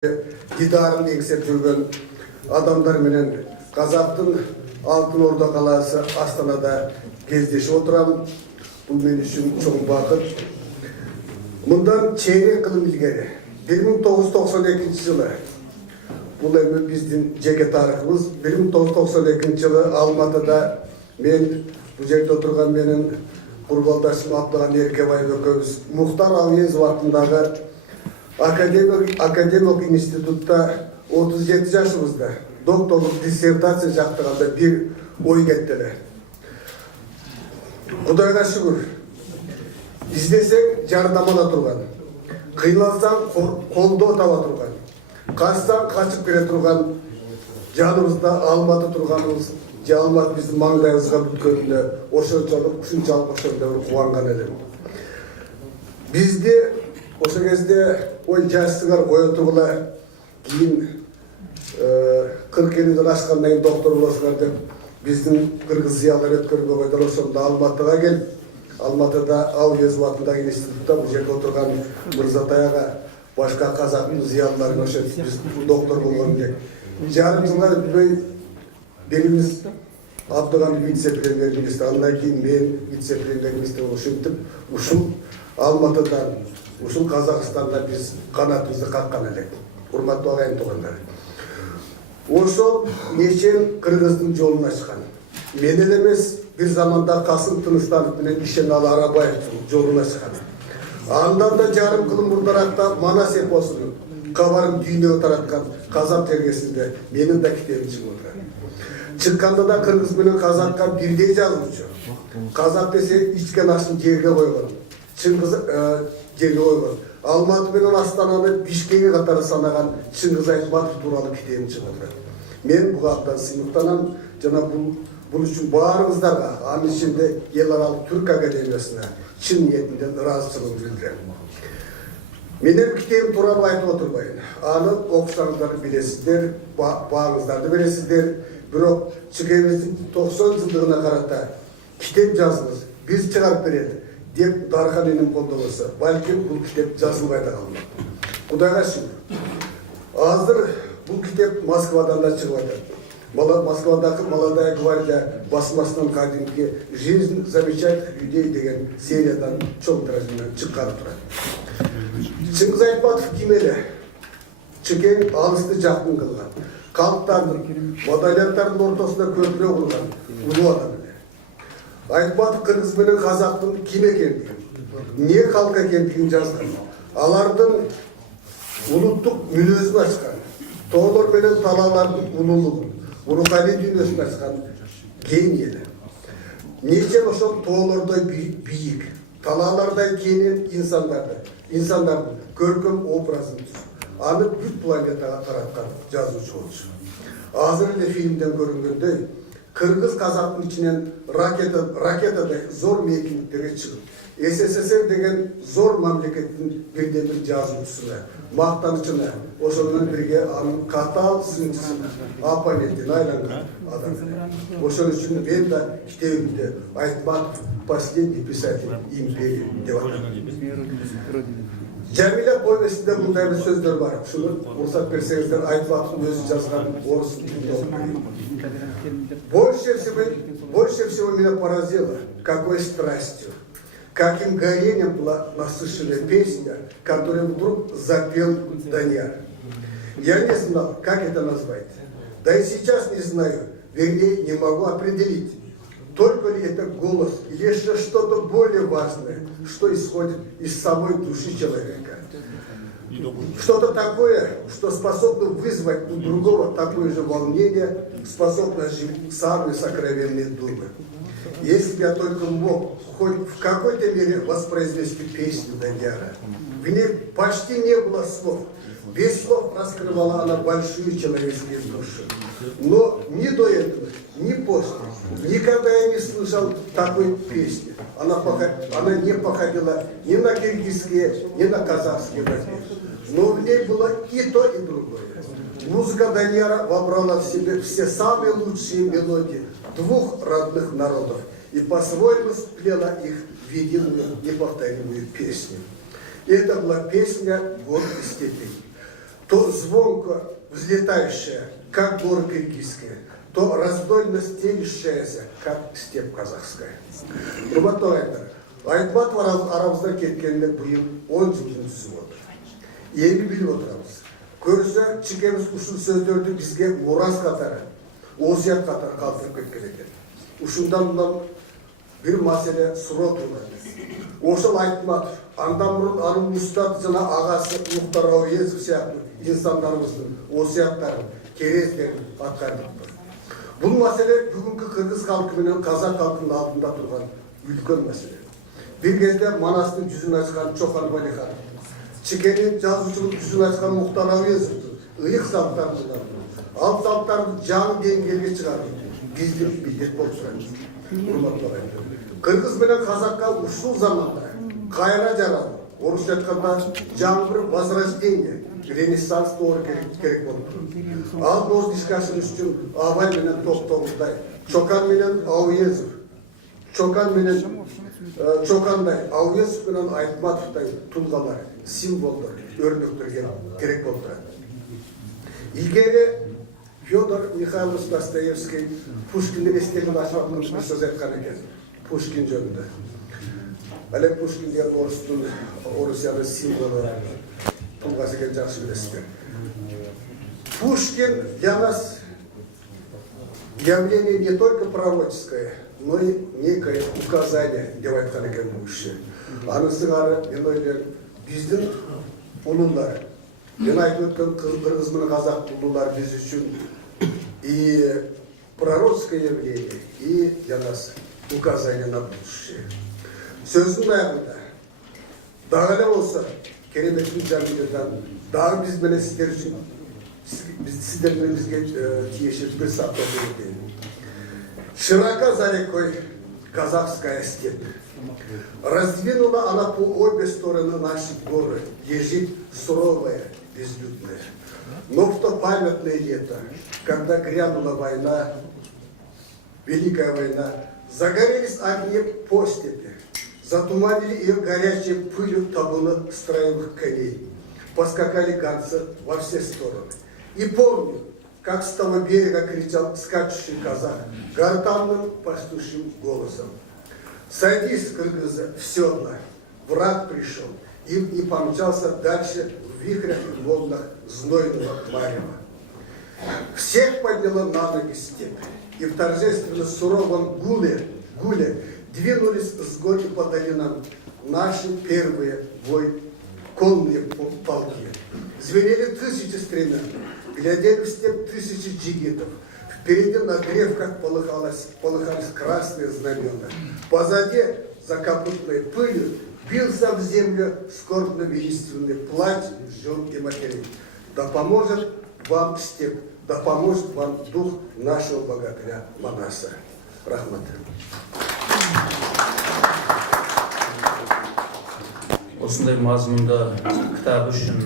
Didарын еңсеп жүрген адамдар менен Қазақтың Алтын Орда қаласы Астанада кездесіп отырамын. Бұл мен үшін чоң бақыт. Мұндан чейрек қылым илгери 1992 жылы бұл эми биздин жеке тарыхыбыз. 1992 жылы Алматыда мен бұл жерде отырған менің курбалдашым Абдыған Еркебаев экөөбүз Мухтар Ауезов атындагы Академик институтта 37 жашыбызда докторлук диссертация жактырганда бир ой кеттеле. Кудайга шүгүр. Издесең жардамына турган, кыйналсаң колдоо таба турган, качсаң качып келе турган жаныбызда Алматы турганыбыз, же Алматы биздин маңдайыбызга бүткөнүнө ушунчалык ошондой кубанган элем. Бизди ошо кезде ой жаштыгар кое тургула кийин 40 элүүдөн ашкандан кийин доктор болосуңар деп биздин кыргыз зыялар өткөргөнгө койдулар. Ошондо Алматыга келип, Алматыда Ауезов атындагы институтта бул жерде отурган Мырзатай ага башка казактын зыялыларын ошо биз доктор болгон элек. Жарым жылга өтпөй бирибиз Абдыган вице-премьер-министр, андан кийин мен вице-премьер-министр болуп ушинтип ушул Алматыдан, ушул Казакстанда биз канатыбызды каккан элек. Урматтуу агайын туугандар. Ошол нечен кыргыздын жолун ачкан. Мен эле эмес, бир заманда Касым Тыныстанов менен Ишеналы Арабаевдин жолун ачкан. Андан да жарым кылым мурдаракта Манас эпосунун кабарын дүйнөгө тараткан Казак тергесинде менин да китебим чыгып отурат. Чыкканда да кыргыз менен казакка бирдей жазуучу. Казак десе ичкен ашын жерге койгон. Чыңгыз жерге койгон. Алматы менен Астананы Бишкекке катары санаган Чыңгыз Айтматов тууралуу китебим чыгып отурат. Мен буга абдан сыймыктанам жана бул үчүн баарыбыздарга, анын ичинде эл аралык Түрк академиясына чын ниетимден ыраазычылык билдирем. Менин китебим тууралуу айтып отурбайын. Аны окусаңыздар билесиздер, бааңыздарды бересиздер. Бирок чекебиздин 90 жылдыгына карата китеп жазыңыз, биз чыгарып берели деп Дархан энем колдобосо, балким бул китеп жазылбай да калмак. Кудайга шүгүр. Азыр бул китеп Москвадан да чыгып атат. Москвадагы Молодая гвардия басмасынан кадимки «Жизнь замечательных людей» деген сериядан чоң тиражмен чыкканы турат. Чыңгыз Айтматов ким эле? Чекең алысты жакын кылган. Калктардын, модалияттардын ортосунда көпүрө курган улуу адам эле. Айтматов кыргыз менен казактын ким экендигин, эмне калк экендигин жазган. Алардын улуттук мүнөзүн ачкан. Тоолор менен талаалардын улуулугун, руханий дүйнөсүн ачкан гений эле. Нече ошол тоолордой бийик, талаалардай кенен инсандардын көркөм образын түзүп, аны бүт планетага тараткан жазуучу болчу. Азыр эле фильмден көрүнгөндөй, кыргыз казактын ичинен ракетадай зор мейкиндиктерге чыгып, СССР деген зор мамлекеттин бирден бир жазуучусуна, мактанычына, ошол менен бирге анын катаал сынчысына, оппонентине айланган адам. Ошол үчүн мен да китебимде Айтматов последний писатель империи деп атам. Жамиля повестинде мындай бир сөздөр бар. Шуну уруксат берсеңиздер, Айтматовдун өзү жазган орус тилинде окуйм. Больше всего меня поразило, какой страстью, каким горением была насыщена песня, которую вдруг запел Данияр. Я не знал, как это назвать. Да и сейчас не знаю, вернее, не могу определить, только ли это голос или еще что-то более важное, что исходит из самой души человека. Что-то такое, что способно вызвать у другого такое же волнение, способно оживить самые сокровенные думы. Если бы я только мог хоть в какой-то мере воспроизвести песню Данияра, в ней почти не было слов. Без слов раскрывала она большие человеческие души. Но ни до этого, ни после, никогда я не слышал такой песни. Она не походила ни на киргизские, ни на казахские мотивы. Но в ней было и то, и другое. Музыка Данияра вобрала в себе все самые лучшие мелодии двух родных народов и по-своему сплела их в единую неповторимую песню. И это была песня «Год и степень». то звонко взлетающая, как горы киргизские, то раздольно стелющаяся, как степь казахская. Құрматтағандар, Айтматов арамыздан кеткеніне биыл 10 жылдың түсіп отыр. Енді біліп отырамыз. Көрсе, чекеміз ушул сөздерді бізге мурас қатары, осият қатары қалдырып кеткен екен. Ушундан мындан bir mesele суроо турган. Ошол Айтматов, андан мурун анын устат жана агасы Мухтар Ауезов сыяктуу инсандарыбыздын осияттарын, керездерин аткарып. Бул маселе бүгүнкү кыргыз халкы менен казак халкынын алдында турган үлкөн маселе. Bir кезде Манастын жүзүн ачкан Чокан Валихан, Чекенин жазуучулук жүзүн ачкан Мухтар Ауезовдун ыйык салттарын, ал салттарды жаңы деңгээлге чыгарып, биздин милдет болуп турат. Кыргыз менен казакка ушул заманда кайра жаралды. Орусча айтканда жаңы бир возрождение, ренессанс doğru керек болуп турат. Ал боз ишке ашырыш үчүн Абай менен Токтогуздай, Чокан менен Ауезов, Чокандай, Ауезов менен Айтматовдай тулгалар, символдор, өрнөктөр керек болуп турат. Илгери Федор Михайлович Достоевский Пушкиндин эстелигин ашып bir söz айткан экен. Пушкин жөнүндө. Алек Пушкин деген Орусиянын символу тулгасы экен, жакшы билесиздер. Пушкин для нас явление не только пророческое, но и некое указание, деп айткан экен бул киши. Анын сыңары, мен ойлойм, биздин улуулар, мен айтып өткөн кыргыз менен казак улуулар биз үчүн и пророческое явление, и для нас указание на будущее. Сөздің аяғында, дагы эле болсо, кереметтүү жамиирдан, дагы биз менен сиздер үчүн, сиздер менен бизге тиешелүү бир сааттоо берди. Широка за рекой казахская степь. Раздвинула она по обе стороны наши горы, лежит суровая, безлюдная. Но в то памятное лето, когда грянула война, Великая война, загорелись огни по степи, затуманили ее горячей пылью табуны строевых коней, поскакали ганцы во все стороны. И помню, как с того берега кричал скачущий казак гортанным пастушьим голосом: «Садись, кыргызы, в седло, враг пришел», и помчался дальше в вихрях и волнах знойного марева. Всех подняла на ноги степь, и в торжественно суровом гуле двинулись с горы по долинам наши первые конные полки. Звенели тысячи стремен, глядели в степь тысячи джигитов. Впереди на древках полыхались красные знамена. Позади, за капутной пылью, бился в землю скорбно-величественный плач жен и матерей. Да поможет вам степь, да поможет вам дух нашего богатыря Манаса. Рахмат. Осындай мазмұнда кітап үшін